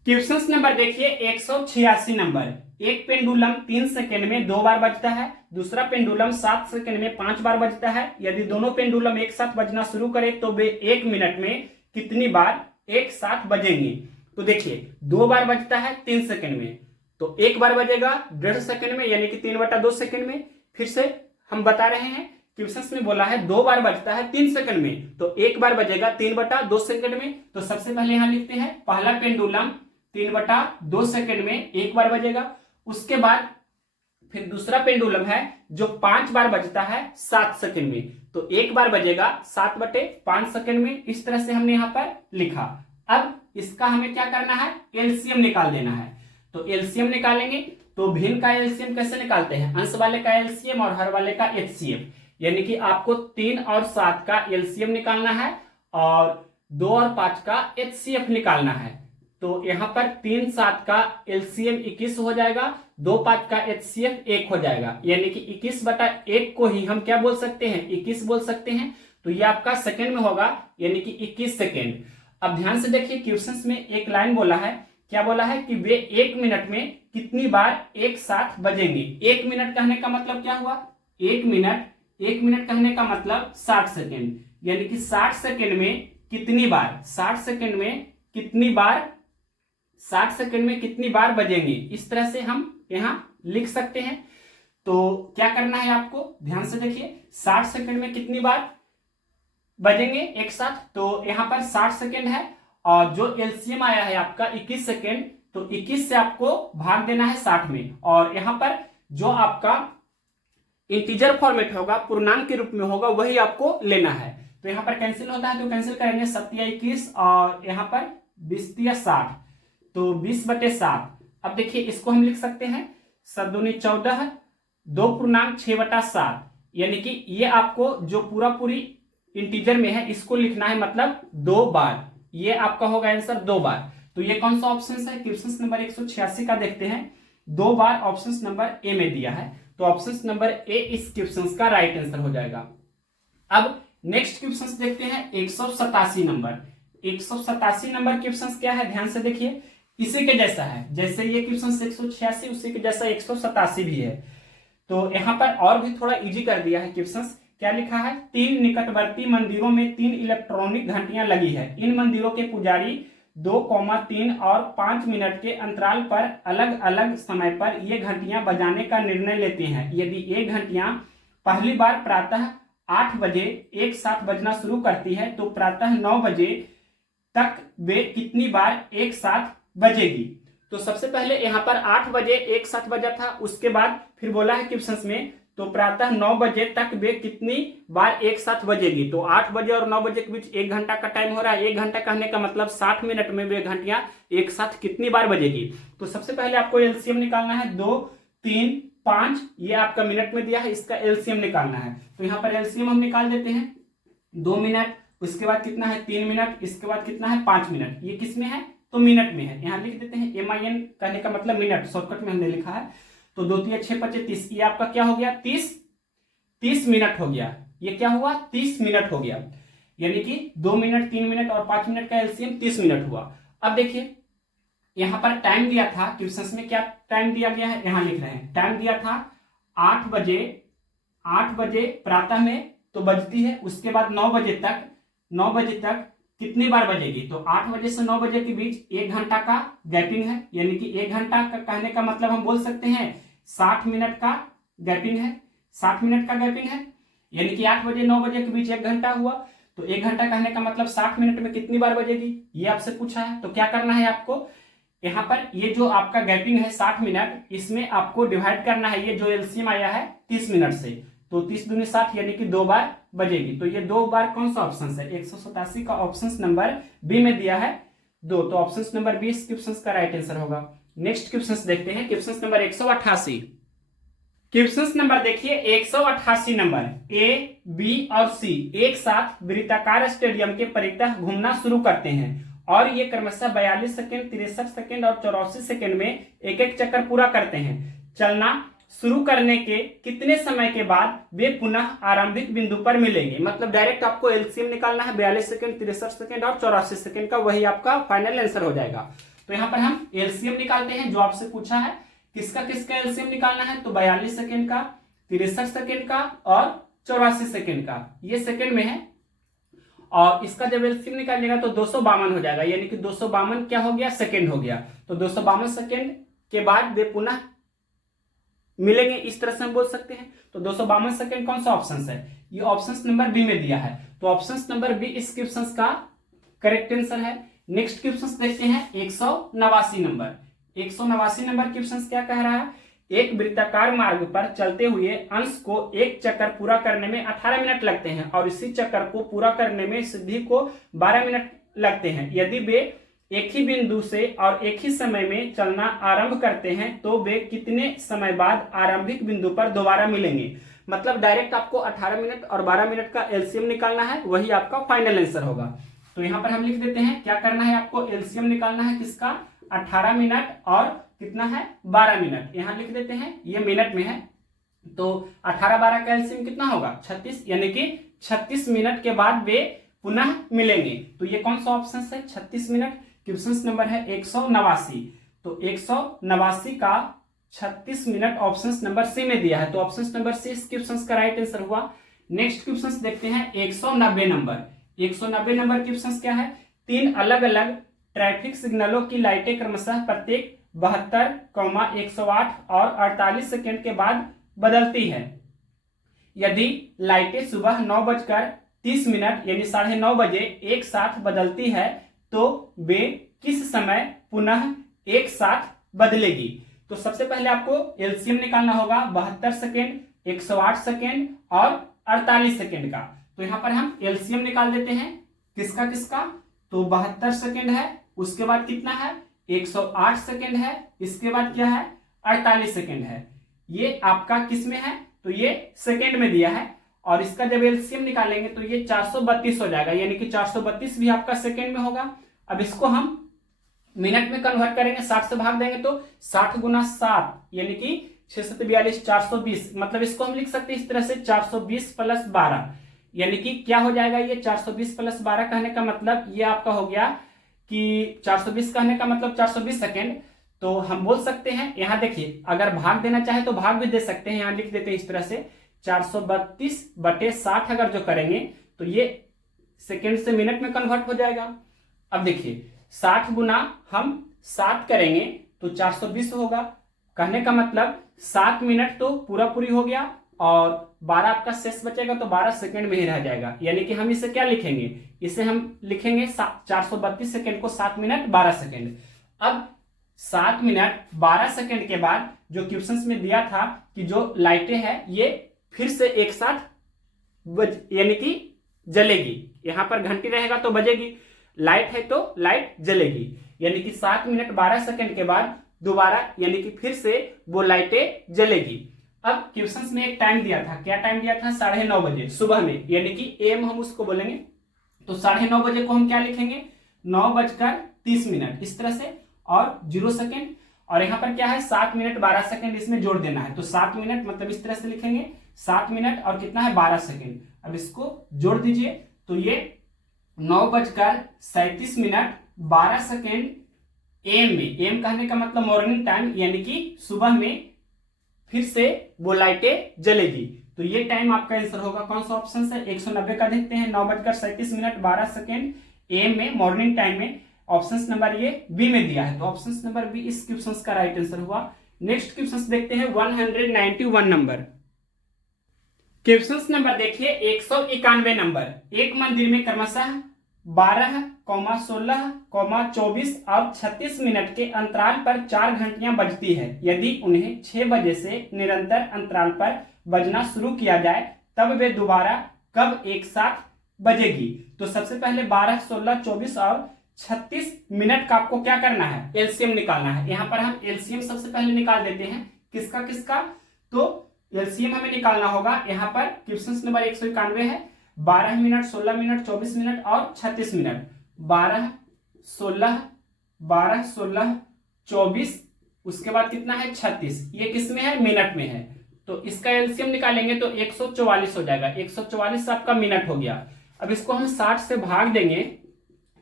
क्वेश्चन नंबर देखिए 186 नंबर। एक पेंडुलम 3 सेकंड में 2 बार बजता है, दूसरा पेंडुलम 7 सेकंड में 5 बार बजता है। यदि दोनों पेंडुलम एक साथ बजना शुरू करे तो वे 1 मिनट में कितनी बार एक साथ बजेंगे? तो देखिए 2 बार बजता है 3 सेकंड में, तो एक बार बजेगा 1.5 सेकंड में, यानी कि 3/2 सेकंड में। फिर से हम बता रहे हैं, क्वेश्चन में बोला है 2 बार बजता है 3 सेकंड में, तो एक बार बजेगा 3/2 सेकंड में। तो सबसे पहले यहां लिखते हैं पहला पेंडुलम 3/2 सेकंड में एक बार बजेगा। उसके बाद फिर दूसरा पेंडुलम है जो 5 बार बजता है 7 सेकंड में, तो एक बार बजेगा 7/5 सेकंड में। इस तरह से हमने यहां पर लिखा। अब इसका हमें क्या करना है? एलसीएम निकाल देना है। तो एलसीएम निकालेंगे तो भिन्न का एलसीएम कैसे निकालते हैं? अंश वाले का एलसीएम और हर वाले का एचसीएफ, यानी कि आपको 3 और 7 का एलसीएम निकालना है और 2 और 5 का एचसीएफ निकालना है। तो यहां पर 3 7 का एलसीएम 21 हो जाएगा, 2 5 का एचसीएफ 1 हो जाएगा, यानी कि 21/1 को ही हम क्या बोल सकते हैं? 21 बोल सकते हैं। तो ये आपका सेकंड में होगा, यानी कि 21 सेकंड। अब ध्यान से देखिए क्वेश्चन में एक लाइन बोला है, क्या बोला है कि वे 1 मिनट में कितनी बार एक साथ बजेंगे। 1 मिनट कहने का मतलब क्या हुआ? 1 मिनट कहने का मतलब 60 सेकेंड, यानी कि 60 सेकेंड में कितनी बार, 60 सेकेंड में कितनी बार, 60 सेकेंड में कितनी बार बजेंगे। इस तरह से हम यहां लिख सकते हैं। तो क्या करना है आपको? ध्यान से देखिए 60 सेकेंड में कितनी बार बजेंगे एक साथ। तो यहां पर 60 सेकेंड है और जो एलसीएम आया है आपका 21 सेकेंड, तो 21 से आपको भाग देना है 60 में। और यहां पर जो आपका इंटीजर फॉर्मेट होगा, पूर्णांक के रूप में होगा, वही आपको लेना है। तो यहां पर कैंसिल होता है तो कैंसिल करेंगे 7×21 और यहां पर 20×60, तो 20/7। अब देखिए इसको हम लिख सकते हैं 7×2 = 14, 2 पूर्णांक 6/7, यानी कि ये आपको जो पूरी इंटीजर में है इसको लिखना है, मतलब 2 बार। ये आपका होगा आंसर 2 बार। तो ये कौन सा ऑप्शन है? क्वेश्चन नंबर 186 का देखते हैं। 2 बार ऑप्शन नंबर ए में दिया है, तो ऑप्शन नंबर ए इस क्वेश्चन का राइट आंसर हो जाएगा। अब नेक्स्ट क्वेश्चन देखते हैं 187 नंबर। 187 नंबर क्वेश्चन क्या है? ध्यान से देखिए, इसी के जैसा है, जैसे ये क्वेश्चन 186 उसी के जैसा 187 भी है। तो यहां पर और भी थोड़ा इजी कर दिया है क्वेश्चन। क्या लिखा है? 3 निकटवर्ती मंदिरों में 3 इलेक्ट्रॉनिक घंटियां लगी है। इन मंदिरों के पुजारी 2, 3 और 5 मिनट के अंतराल पर अलग अलग समय पर ये घंटियां बजाने का निर्णय लेते हैं। यदि ये घंटियां पहली बार प्रातः 8 बजे एक साथ बजना शुरू करती है तो प्रातः 9 बजे तक वे कितनी बार एक साथ बजेगी। तो सबसे पहले यहाँ पर 8 बजे एक साथ बजा था, उसके बाद फिर बोला है क्वेश्चन में तो प्रातः 9 बजे तक वे कितनी बार एक साथ बजेगी। तो 8 बजे और 9 बजे के बीच 1 घंटा का टाइम हो रहा है। 1 घंटा कहने का मतलब 60 मिनट में वे घंटियां एक साथ कितनी बार बजेगी। तो सबसे पहले आपको एलसीएम निकालना है। 2, 3, 5 ये आपका मिनट में दिया है, इसका एलसीएम निकालना है। तो यहाँ पर एलसीएम हम निकाल देते हैं। 2 मिनट, उसके बाद कितना है 3 मिनट, इसके बाद कितना है 5 मिनट। ये किस में है? तो मिनट में है। यहाँ लिख देते हैं MIN कहने का मतलब मिनट, शॉर्टकट में हमने लिखा है। तो 2 3 6 5 30, ये आपका क्या हो गया? 30 मिनट हो गया। ये क्या हुआ? 30 मिनट हो गया, यानी कि 2 मिनट, 3 मिनट और 5 मिनट का एलसीएम 30 मिनट हुआ। अब देखिए यहाँ पर टाइम दिया था क्वेश्चंस में, क्या टाइम दिया गया है, यहाँ लिख रहे हैं टाइम दिया था 8 बजे, 8 बजे प्रातः में तो बजती है, उसके बाद 9 बजे तक, 9 बजे तक कितनी बार बजेगी, तो 8 बजे से 9 बजे के बीच 1 घंटा का गैपिंग है, यानी कि 1 घंटा का कहने का मतलब हम बोल सकते हैं 60 मिनट का गैपिंग है, 60 मिनट का गैपिंग है, यानी कि 8 बजे 9 बजे के बीच 1 घंटा हुआ, तो 1 घंटा कहने का मतलब 60 मिनट में कितनी बार बजेगी, ये आपसे पूछा है। तो क्या करना है आपको, यहाँ पर ये जो आपका गैपिंग है 60 मिनट, इसमें आपको डिवाइड करना है, ये जो एलसीएम आया है 30 मिनट से, तो 30 दूनी 60 यानी कि 2 बार बजेगी। तो ये 2 बार कौन सा ऑप्शन है, 187 का ऑप्शन नंबर बी में दिया है 2, तो ऑप्शन नंबर बी इस क्वेश्चन का राइट आंसर होगा। नेक्स्ट क्वेश्चन देखते हैं, क्वेश्चन नंबर 188। क्वेश्चन नंबर देखिए 188 नंबर, ए बी और सी एक साथ वृत्ताकार स्टेडियम के परितः घूमना शुरू करते हैं और ये क्रमशः 42 सेकंड, 63 सेकंड और 84 सेकंड में एक एक चक्कर पूरा करते हैं। चलना शुरू करने के कितने समय के बाद वे पुनः आरंभिक बिंदु पर मिलेंगे, मतलब डायरेक्ट आपको एलसीएम निकालना है, 42 सेकंड, 63 सेकंड और 84 सेकंड का, वही आपका फाइनल आंसर हो जाएगा। तो यहाँ पर हम एलसीएम निकालते हैं, जो आपसे पूछा है किसका किसका एलसीएम निकालना है, तो 42 सेकंड का, 63 सेकंड का और 84 सेकंड का, ये सेकंड में है, और इसका जब एलसीएम निकालिएगा तो 252 हो जाएगा, यानी कि 252 क्या हो गया, सेकंड हो गया। तो 252 सेकंड के बाद वे पुनः मिलेंगे, इस तरह से हम बोल सकते हैं। तो 252 सेकंड कौन सा ऑप्शन है, ये ऑप्शन नंबर बी में दिया है, तो ऑप्शन नंबर बी इस क्वेश्चन का करेक्ट आंसर है। नेक्स्ट क्वेश्चन देखते हैं 189 नंबर, 189 नंबर क्वेश्चन क्या कह रहा है, एक वृत्ताकार मार्ग पर चलते हुए अंश को एक चक्कर पूरा करने में 18 मिनट लगते हैं और इसी चक्कर को पूरा करने में सिद्धि को 12 मिनट लगते हैं। यदि वे एक ही बिंदु से और एक ही समय में चलना आरंभ करते हैं तो वे कितने समय बाद आरंभिक बिंदु पर दोबारा मिलेंगे, मतलब डायरेक्ट आपको 18 मिनट और 12 मिनट का एलसीएम निकालना है, वही आपका फाइनल आंसर होगा। तो यहाँ पर हम लिख देते हैं, क्या करना है आपको, एलसीएम निकालना है किसका, 18 मिनट और कितना है 12 मिनट, यहाँ लिख देते हैं, ये मिनट में है, तो 18-12 का एलसीएम कितना होगा 36, यानी कि 36 मिनट के बाद वे पुनः मिलेंगे। तो ये कौन सा ऑप्शन है, 36 मिनट। क्वेश्चन नंबर है 189, तो 189 का 36 मिनट ऑप्शन नंबर सी में दिया है, तो ऑप्शन नंबर सी इस क्वेश्चन का राइट आंसर हुआ। नेक्स्ट क्वेश्चन देखते हैं 190 नंबर, 190 नंबर क्वेश्चन क्या है, 3 अलग अलग ट्रैफिक सिग्नलों की लाइटें क्रमशः प्रत्येक 72, 108 और 48 सेकंड के बाद बदलती है। यदि लाइटें सुबह 9:30 यानी 9:30 बजे एक साथ बदलती है तो वे किस समय पुनः एक साथ बदलेगी। तो सबसे पहले आपको एलसीएम निकालना होगा 72 सेकेंड, 108 सेकेंड और 48 सेकेंड का। तो यहां पर हम एलसीएम निकाल देते हैं, किसका किसका, तो 72 सेकेंड है, उसके बाद कितना है 108 सेकेंड है, इसके बाद क्या है 48 सेकेंड है। ये आपका किस में है, तो ये सेकेंड में दिया है, और इसका जब एलसीएम निकालेंगे तो ये 432 हो जाएगा, यानी कि 432 भी आपका सेकेंड में होगा। अब इसको हम मिनट में कन्वर्ट करेंगे, 60 से भाग देंगे तो 60 गुना 7 यानी कि 642, 420, मतलब इसको हम लिख सकते हैं इस तरह से 420 प्लस 12, यानी कि क्या हो जाएगा ये 420 प्लस 12 कहने का मतलब ये आपका हो गया कि 420 कहने का मतलब 420 सेकेंड। तो हम बोल सकते हैं, यहां देखिए अगर भाग देना चाहे तो भाग भी दे सकते हैं, यहां लिख देते हैं इस तरह से 432/60 अगर जो करेंगे तो ये सेकेंड से मिनट में कन्वर्ट हो जाएगा। अब देखिए 60 गुना हम 7 करेंगे तो 420 होगा, कहने का मतलब 7 मिनट तो पूरा पूरी हो गया और 12 आपका शेष बचेगा तो 12 सेकंड में ही रह जाएगा, यानी कि हम इसे क्या लिखेंगे, इसे हम लिखेंगे 432 सेकंड को 7 मिनट 12 सेकंड। अब 7 मिनट 12 सेकंड के बाद जो क्वेश्चन में दिया था कि जो लाइटें हैं ये फिर से एक साथ यानी कि जलेगी, यहां पर घंटी रहेगा तो बजेगी, लाइट है तो लाइट जलेगी, यानी कि 7 मिनट 12 सेकंड के बाद दोबारा यानी कि फिर से वो लाइटें जलेगी। अब क्वेश्चंस में एक टाइम दिया था, क्या टाइम दिया था 9:30 बजे सुबह में, यानी कि एम हम उसको बोलेंगे, तो 9:30 बजे को हम क्या लिखेंगे 9:30 इस तरह से और 0 सेकेंड, और यहाँ पर क्या है 7 मिनट 12 सेकंड इसमें जोड़ देना है, तो 7 मिनट मतलब इस तरह से लिखेंगे 7 मिनट और कितना है 12 सेकंड। अब इसको जोड़ दीजिए तो ये 9:37 12 सेकेंड एम में, एम कहने का मतलब मॉर्निंग टाइम, यानी कि सुबह में फिर से वो लाइटें जलेगी। तो ये टाइम आपका आंसर होगा कौन सा ऑप्शन है 190 का। देखते हैं 9:37 एम में, मॉर्निंग टाइम में। ऑप्शन नंबर ये बी में दिया है, तो ऑप्शन नंबर बी इस क्वेश्चन का राइट आंसर हुआ। नेक्स्ट क्वेश्चन देखते हैं 191 नंबर। क्वेश्चन नंबर देखिए 191 नंबर। एक मंदिर में क्रमशः 12, 16, 24 और 36 मिनट के अंतराल पर 4 घंटियां बजती है। यदि उन्हें 6 बजे से निरंतर अंतराल पर बजना शुरू किया जाए तब वे दोबारा कब एक साथ बजेगी। तो सबसे पहले 12, 16, 24 और 36 मिनट का आपको क्या करना है, एलसीएम निकालना है। यहां पर हम एलसीएम सबसे पहले निकाल देते हैं। किसका किसका, तो एलसीएम हमें निकालना होगा। यहाँ पर क्वेश्चन नंबर 191 है। 12 मिनट, 16 मिनट, 24 मिनट और 36 मिनट। 12, 16, 12, 16, 24, उसके बाद कितना है 36। ये किस में है, मिनट में है। तो इसका एलसीएम निकालेंगे तो 144 हो जाएगा। 144 आपका मिनट हो गया। अब इसको हम 60 से भाग देंगे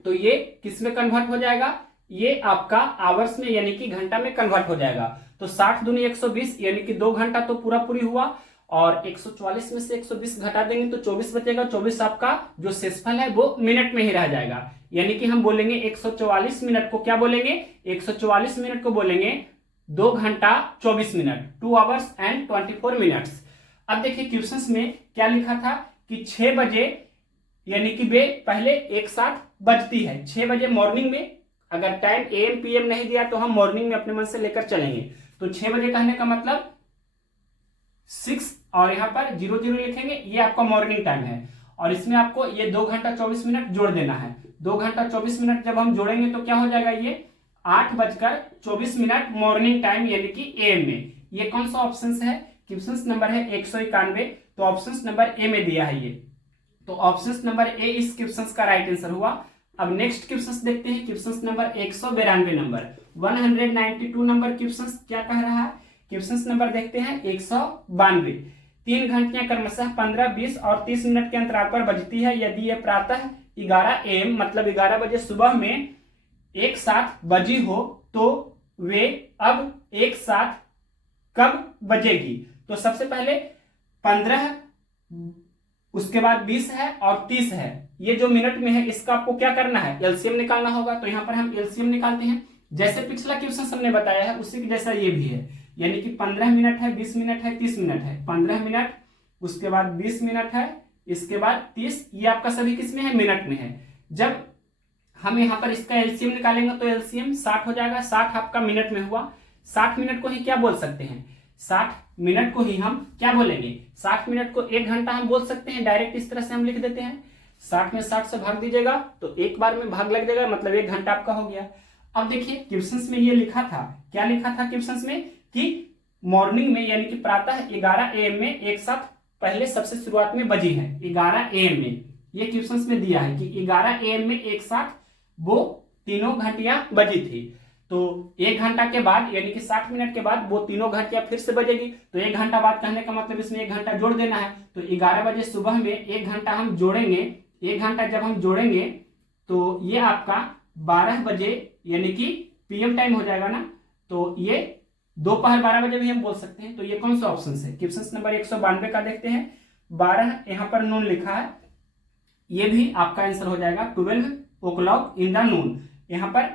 तो ये किस में कन्वर्ट हो जाएगा, ये आपका आवर्स में यानी कि घंटा में कन्वर्ट हो जाएगा। तो 60 दूनी 120 यानी कि 2 घंटा तो पूरा पूरी हुआ। और 144 में से 120 घटा देंगे तो 24 बचेगा। 24 आपका जो शेषफल है वो मिनट में ही रह जाएगा। यानी कि हम बोलेंगे 144 मिनट को क्या बोलेंगे, 144 मिनट को बोलेंगे 2 घंटा 24 मिनट, 2 आवर्स एंड 24 मिनट्स। अब देखिए क्वेश्चन में क्या लिखा था कि 6 बजे यानी कि वे पहले एक साथ बजती है। 6 बजे मॉर्निंग में, अगर टाइम एएम पीएम नहीं दिया तो हम मॉर्निंग में अपने मन से लेकर चलेंगे। तो 6 बजे कहने का मतलब 6 और यहाँ पर 00 लिखेंगे, ये आपका मॉर्निंग टाइम है। और इसमें आपको ये 2 घंटा 24 मिनट जोड़ देना है। 2 घंटा 24 मिनट जब हम जोड़ेंगे तो क्या हो जाएगा, ये 8:24 मॉर्निंग टाइम यानी कि एएम में। ये कौन सा ऑप्शन है, क्वेश्चन नंबर है 191, तो ऑप्शन नंबर ए में दिया है ये। तो ऑप्शन नंबर ए इस क्वेश्चन का राइट आंसर हुआ। अब नेक्स्ट क्वेश्चन देखते हैं, question number 192 number. 192 number question क्या कह रहा है, क्वेश्चन नंबर देखते हैं 192। 3 घंटियां क्रमशः 15, 20 और 30 मिनट के अंतराल पर बजती है। यदि ये प्रातः 11 AM मतलब 11 बजे सुबह में एक साथ बजी हो तो वे अब एक साथ कब बजेगी। तो सबसे पहले 15, उसके बाद 20 है और 30 है। ये जो मिनट में है इसका आपको क्या करना है, एलसीएम निकालना होगा। तो यहां पर हम एलसीएम निकालते हैं। जैसे पिछला क्वेश्चन हमने बताया है उसी के जैसा ये भी है। यानी कि 15 मिनट है, 20 मिनट है, 30 मिनट है। 15 मिनट, उसके बाद 20 मिनट है, इसके बाद 30। ये आपका सभी किस में है, मिनट में है। जब हम यहाँ पर इसका एलसीएम निकालेंगे तो एलसीएम 60 हो जाएगा। 60 आपका मिनट में हुआ। 60 मिनट को ही क्या बोल सकते हैं, 60 मिनट को ही हम क्या बोलेंगे, 60 मिनट को 1 घंटा हम बोल सकते हैं। डायरेक्ट इस तरह से हम लिख देते हैं। 60 में 60 से भाग दीजिएगा तो एक बार में भाग लग जाएगा, मतलब 1 घंटा आपका हो गया। अब देखिए क्वेश्चन में ये लिखा था, क्या लिखा था क्वेश्चन में कि मॉर्निंग में यानी कि प्रातः 11 AM में एक साथ पहले सबसे शुरुआत में बजी है। 11 AM में ये क्वेश्चन में दिया है कि 11 AM में एक साथ वो तीनों घंटियां बजी थी। तो 1 घंटा के बाद यानी कि 60 मिनट के बाद वो तीनों घंटियां फिर से बजेगी। तो 1 घंटा बाद कहने का मतलब इसमें 1 घंटा जोड़ देना है। तो 11 बजे सुबह में 1 घंटा हम जोड़ेंगे। 1 घंटा जब हम जोड़ेंगे तो ये आपका 12 बजे यानी कि पीएम टाइम हो जाएगा ना। तो ये दोपहर 12 बजे भी हम बोल सकते हैं। तो ये कौन सा ऑप्शन है, क्वेश्चन नंबर 192 का देखते हैं। 12 यहाँ पर नून लिखा है, ये भी आपका आंसर हो जाएगा 12 o'clock इन द नून। यहाँ पर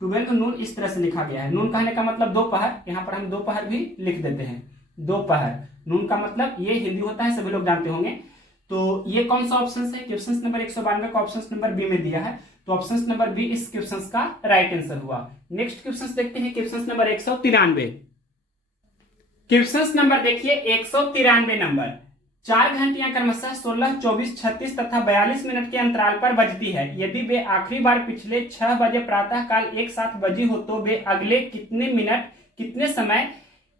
12 नून इस तरह से लिखा गया है। नून कहने का मतलब दोपहर, यहाँ पर हम दोपहर भी लिख देते हैं। दोपहर नून का मतलब ये हिंदी होता है, सभी लोग जानते होंगे। तो ये कौन सा ऑप्शन है, क्वेश्चन नंबर 192 का ऑप्शन नंबर बी में दिया है। तो ऑप्शन नंबर बी इस क्वेश्चन का राइट आंसर हुआ। नेक्स्ट क्वेश्चन देखते हैं, क्वेश्चन नंबर 193। क्वेश्चन नंबर देखिए 193 नंबर। 4 घंटियां क्रमशः 16, 24, 36 तथा 42 मिनट के अंतराल पर बजती है। यदि वे आखिरी बार पिछले 6 बजे प्रातः काल एक साथ बजी हो तो वे अगले कितने मिनट कितने समय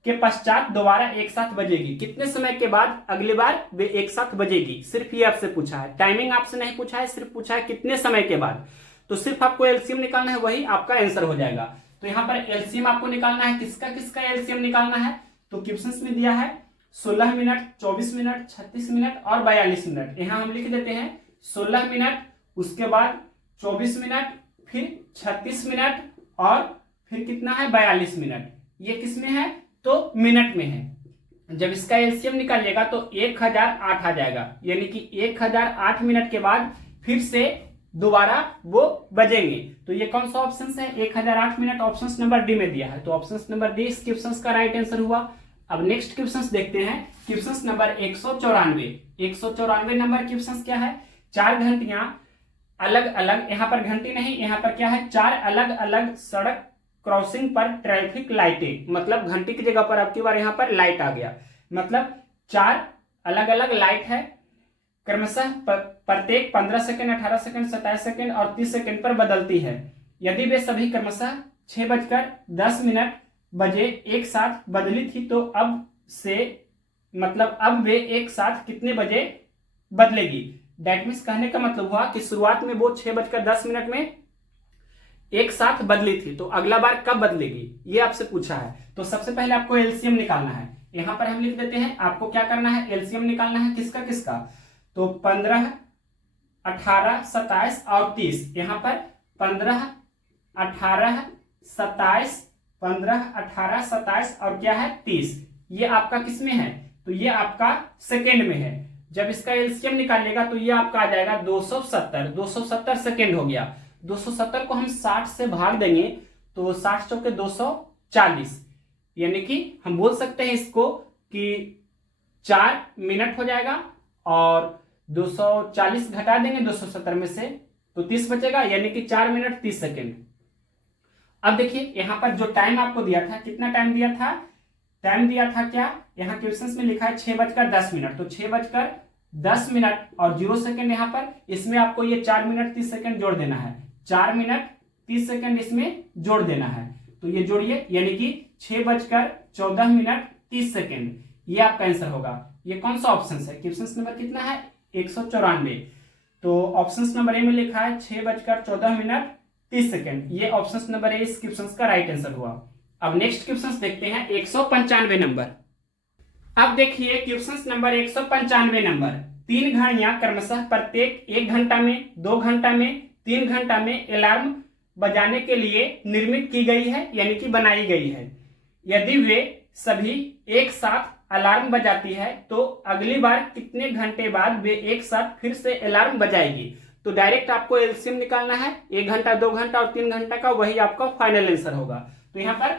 के पश्चात दोबारा एक साथ बजेगी। कितने समय के बाद अगली बार वे एक साथ बजेगी, सिर्फ ये आपसे पूछा है। टाइमिंग आपसे नहीं पूछा है, सिर्फ पूछा है कितने समय के बाद। तो सिर्फ आपको एलसीएम निकालना है, वही आपका आंसर हो जाएगा। तो यहाँ पर एलसीएम आपको निकालना है, किसका किसका एलसीएम निकालना है। तो क्वेश्चन में दिया है 16 मिनट, 24 मिनट, 36 मिनट और 42 मिनट। यहां हम लिख देते हैं 16 मिनट, उसके बाद 24 मिनट, फिर 36 मिनट और फिर कितना है 42 मिनट। ये किस में है तो मिनट में है। जब इसका एलसीएम निकालिएगा तो 1008 आ जाएगा, यानी कि 1008 मिनट के बाद फिर से दोबारा वो बजेंगे। तो ये कौन सा ऑप्शन है 1008 मिनट, ऑप्शन नंबर डी में दिया है। तो ऑप्शन नंबर डी इस क्वेश्चन का राइट आंसर हुआ। अब नेक्स्ट क्वेश्चन देखते हैं, क्वेश्चन नंबर 194 नंबर क्वेश्चन क्या है, 4 घंटियां अलग अलग, यहाँ पर घंटी नहीं, यहाँ पर क्या है 4 अलग अलग सड़क क्रॉसिंग पर ट्रैफिक लाइटें, मतलब घंटी की जगह पर अब की बार यहाँ पर लाइट आ गया, मतलब 4 अलग अलग लाइट है, क्रमशः प्रत्येक 15 सेकंड, 18 सेकंड, 27 सेकंड और 30 सेकंड पर बदलती है। यदि वे सभी क्रमशः 6:10 बजे एक साथ बदली थी तो अब से मतलब अब वे एक साथ कितने बजे बदलेगी। दैट मीन्स कहने का मतलब हुआ कि शुरुआत में वो 6:10 में एक साथ बदली थी, तो अगला बार कब बदलेगी ये आपसे पूछा है। तो सबसे पहले आपको एलसीएम निकालना है। यहां पर हम लिख देते हैं, आपको क्या करना है एलसीएम निकालना है किसका किसका, तो 15, 18, 27 और 30। यहां पर 15, 18, 27, 15, 18, 27 और क्या है 30, ये आपका किस में है तो ये आपका सेकेंड में है। जब इसका एलसीएम निकालिएगा तो ये आपका आ जाएगा 270 सेकेंड हो गया। 270 को हम 60 से भाग देंगे तो 60 चौके 240, यानी कि हम बोल सकते हैं इसको कि 4 मिनट हो जाएगा, और 240 घटा देंगे 270 में से तो 30 बचेगा, यानी कि 4 मिनट 30 सेकेंड। अब देखिए यहां पर जो टाइम आपको दिया था, कितना टाइम दिया था, टाइम दिया था क्या, यहाँ क्वेश्चन में लिखा है 6:10, तो 6:10 और 0 सेकेंड यहाँ पर, इसमें आपको ये 4 मिनट 30 सेकेंड जोड़ देना है, 4 मिनट 30 सेकेंड इसमें जोड़ देना है। तो ये जोड़िए, यानी कि 6:14 30 सेकेंड, ये आपका आंसर होगा। ये कौन सा ऑप्शन है, क्वेश्चन नंबर कितना है 194। तो ऑप्शन नंबर ए में लिखा है 6:14 30 सेकेंड, ये ऑप्शन नंबर ए इस क्वेश्चन का राइट आंसर हुआ। अब नेक्स्ट क्वेश्चन देखते हैं 195 नंबर। अब देखिए क्वेश्चन नंबर 195 नंबर, 3 घड़ियां क्रमशः प्रत्येक 1 घंटा में, 2 घंटा में, 3 घंटा में अलार्म बजाने के लिए निर्मित की गई है, यानी कि बनाई गई है। यदि वे सभी एक साथ अलार्म बजाती है तो अगली बार कितने घंटे बाद वे एक साथ फिर से अलार्म बजाएगी। तो डायरेक्ट आपको एलसीएम निकालना है, 1 घंटा, 2 घंटा और 3 घंटा का, वही आपका फाइनल आंसर होगा। तो यहाँ पर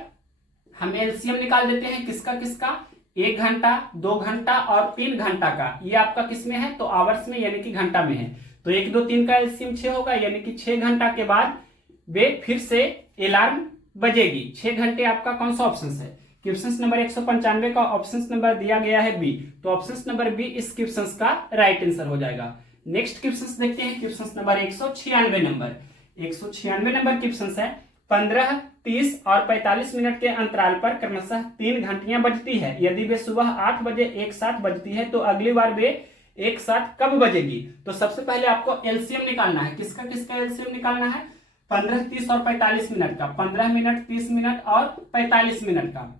हम एलसीएम निकाल देते हैं किसका किसका, 1 घंटा, 2 घंटा और 3 घंटा का। ये आपका किस में है तो आवर्स में, यानी कि घंटा में है। तो 1, 2, 3 का एलसीएम 6 होगा, यानी कि 6 घंटा के बाद वे फिर से अलार्म बजेगी। 6 घंटे आपका कौन सा ऑप्शन है, क्वेश्चन नंबर 195 का ऑप्शन नंबर दिया गया है बी, तो ऑप्शन नंबर बी इस क्वेश्चन का राइट आंसर हो जाएगा। नेक्स्ट क्वेश्चन देखते हैं, question number 196 number. 196 number question है, 15, 30 और 45 मिनट के अंतराल पर क्रमशः 3 घंटियां बजती है। यदि वे सुबह 8 बजे एक साथ बजती है तो अगली बार वे एक साथ कब बजेगी। तो सबसे पहले आपको एलसीएम निकालना है, किसका किसका एलसीएम निकालना है, 15, 30 और 45 मिनट का, 15 मिनट, 30 मिनट और 45 मिनट का।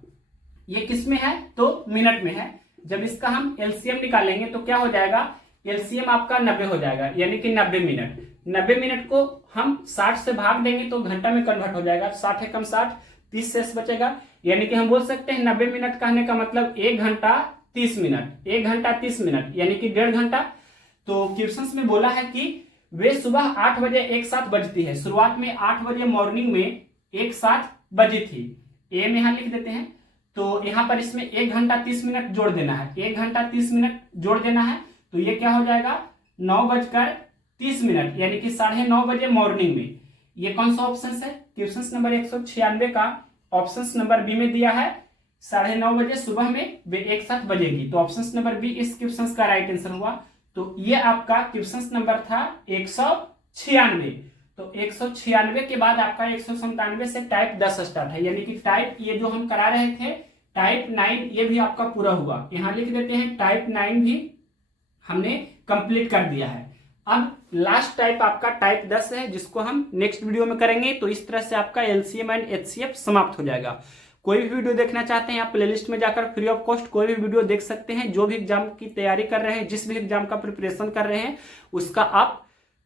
ये किस में है तो मिनट में है। जब इसका हम एलसीएम निकालेंगे तो क्या हो जाएगा, एलसीएम आपका 90 हो जाएगा, यानी कि 90 मिनट। 90 मिनट को हम 60 से भाग देंगे तो घंटा में कन्वर्ट हो जाएगा, 60 एकम 60, 30 शेष बचेगा, यानी कि हम बोल सकते हैं 90 मिनट कहने का मतलब 1 घंटा 30 मिनट, 1 घंटा 30 मिनट, यानी कि 1.5 घंटा। तो क्वेश्चन में बोला है कि वे सुबह 8 बजे एक साथ बजती है, शुरुआत में 8 बजे मॉर्निंग में एक साथ बजी थी, ए में यहां लिख देते हैं। तो यहां पर इसमें 1 घंटा 30 मिनट जोड़ देना है, 1 घंटा 30 मिनट जोड़ देना है, तो ये क्या हो जाएगा 9:30 मिनट, यानी कि 9:30 बजे मॉर्निंग में। ये कौन सा ऑप्शन है, क्वेश्चन नंबर 196 का ऑप्शन नंबर बी में दिया है 9:30 बजे सुबह में वे एक साथ बजेगी, तो ऑप्शन नंबर बी इस क्वेश्चन का राइट आंसर हुआ। तो ये आपका क्वेश्चन नंबर था 196। तो 196 के बाद आपका 197 से टाइप 10 स्टार्ट है, यानी कि टाइप ये जो हम करा रहे थे टाइप 9 ये भी आपका पूरा हुआ। यहां लिख देते हैं टाइप 9 भी हमने कंप्लीट कर दिया है। अब लास्ट टाइप आपका टाइप 10 है, जिसको हम नेक्स्ट वीडियो में करेंगे। तो इस तरह से आपका एलसीएम एंड एचसीएफ समाप्त हो जाएगा। कोई भी वीडियो देखना चाहते हैं आप प्लेलिस्ट में जाकर फ्री ऑफ कॉस्ट कोई भी वीडियो देख सकते हैं। जो भी एग्जाम की तैयारी कर रहे हैं, जिस भी एग्जाम का प्रिपरेशन कर रहे हैं, उसका आप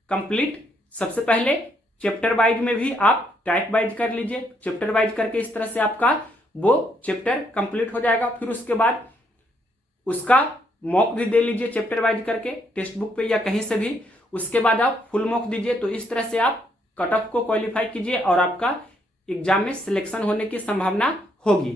कंप्लीट सबसे पहले चैप्टर वाइज में भी आप टाइप वाइज कर लीजिए, चैप्टर वाइज करके इस तरह से आपका वो चैप्टर कंप्लीट हो जाएगा। फिर उसके बाद उसका मॉक भी दे लीजिए चैप्टर वाइज करके टेक्स्ट बुक पे या कहीं से भी। उसके बाद आप फुल मॉक दीजिए। तो इस तरह से आप कट ऑफ को क्वालिफाई कीजिए और आपका एग्जाम में सिलेक्शन होने की संभावना होगी।